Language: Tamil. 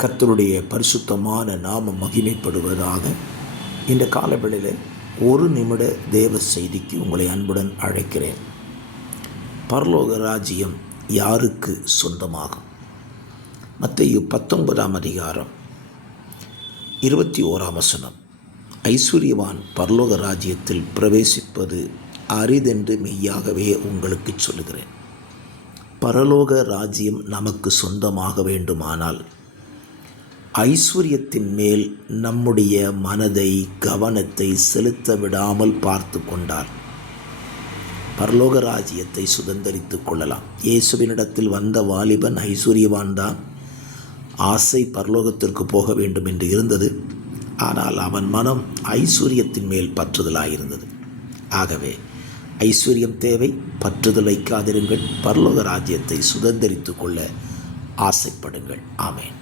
கர்த்தருடைய பரிசுத்தமான நாமம் மகிமைப்படுவதாக. இந்த காலவெளியில் ஒரு நிமிட தேவ செய்திக்கு உங்களை அன்புடன் அழைக்கிறேன். பரலோக ராஜ்யம் யாருக்கு சொந்தமாகும்? மத்தேயு 19 அதிகாரம் 21 ஐஸ்வர்யவான் பரலோக ராஜ்யத்தில் பிரவேசிப்பது அரிதென்று மெய்யாகவே உங்களுக்கு சொல்லுகிறேன். பரலோக ராஜ்யம் நமக்கு சொந்தமாக வேண்டுமானால் ஐஸ்வர்யத்தின் மேல் நம்முடைய மனதை, கவனத்தை செலுத்த விடாமல் பார்த்து கொண்டால் பரலோக ராஜ்யத்தை சுதந்தரித்து கொள்ளலாம். இயேசுவினிடத்தில் வந்த வாலிபன் ஐஸ்வர்யவான் தான். ஆசை பரலோகத்திற்கு போக வேண்டும் என்று இருந்தது. ஆனால் அவன் மனம் ஐஸ்வர்யத்தின் மேல் பற்றுதலாயிருந்தது. ஆகவே ஐஸ்வர்யம் தேவை, பற்றுதல் வைக்காதிருங்கள். பரலோக ராஜ்யத்தை சுதந்தரித்து கொள்ள ஆசைப்படுங்கள். ஆமென்.